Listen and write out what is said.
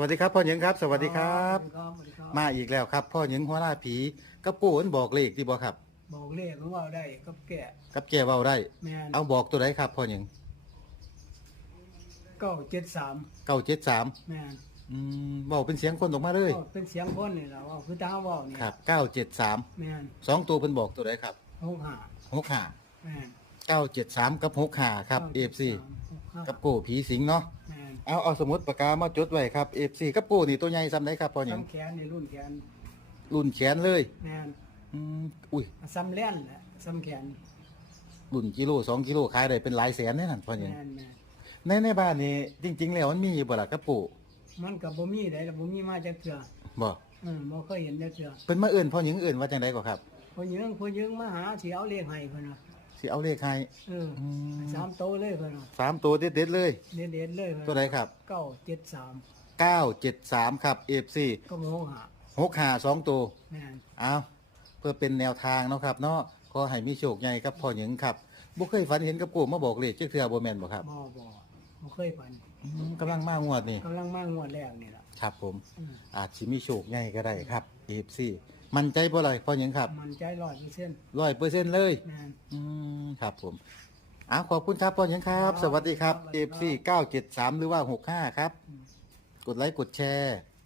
วัสดีครับพ่อหญิงครับสวัสดีครับ สวัสดีครับ สวัสดีครับมาอีกแล้วครับ พ่อหญิงหัวหน้าผีกับปู่มันบอกเลขที่บอกครับ บอกเลขของว่าได้กับแก่กับแกเว้าได้ แมนเอาบอกตัวไหนครับพ่อหญิงเก้าเจ็ดสามเก้าเจ็ดสามแมนอืมบอกเป็นเสียงคนออกมาเลย ก็เป็นเสียงคนนี่แหละว่าคือตาเว่านี่ครับเก้าเจ็ดสามแมนสองตัวเป็นบอกตัวไหนครับหกห้าหกห้าแมนเก้าเจ็ดสามกับหกห้าครับเอฟซีหกห้ากับโก้ผีสิงเนาะแมน เอาเอาสมุดปากกามาจดไว้ครับเอฟซีกับโก้นี่ตัวใหญ่ซ้ำไหนครับพ่อหญิงซ้ำแขนในรุ่นแขนรุ่นแขนเลยแมนอืมอุ้ยซ้ำเล่นแหละซ้ำแขนรุ่นกิโลสองกิโลขายได้เป็นหลายแสนแน่นอนพ่อหแมญิงนแมนในในบ้านนี้จริง ๆ แล้วมันมีอยู่บ่ล่ะกับปู่มันกับบ่มีได้แต่บ่มีมาจากเถื่อบ่อืมบ่เคยเห็นจากเถื่อเพิ่นมาเอื่นพ่อหญิงเอื่นว่าจังไดก็ครับคนยืงคนยืงมาหาสิเอาเลขให้เพิ่นน่ะ สิเอาเลขให้เอออืมสามโตวเลยเพิ่นน่ะสามตัวเด็ดๆเลยเด็ดๆเลยเพิ่นตัวใดครับ เก้าเจ็ดสาม973 ครับ FC ก็โมหะ6 5 2ตัว แม่นเอาเพื่อเป็นแนวทางเนาะครับ เนาะขอให้มีโชคใหญ่กับพ่อหญิงครับบ่เคยฝันเห็นกับปู่มาบอกเลขจักเทื่อบ่แม่นบ่ครับบ่บ่บ่เคยฝันอืมกำลังมางวดนี่กำลังมางวดแรกนี่ล่ะครับผม อืมอาจสิมีโชคใหญ่ก็ได้ครับ FC มั่นใจบ่ล่ะพ่อหญิงครับมันใจร้อยเปอร์เซ็นต์100%เลย แม่นอืม ครับผมอ้าวขอบคุณครับพ่อหยังครับครับสวัสดีครับ สวัสดีครับ FC 973 หรือว่า 65 ครับอืมกดไลค์กดแชร์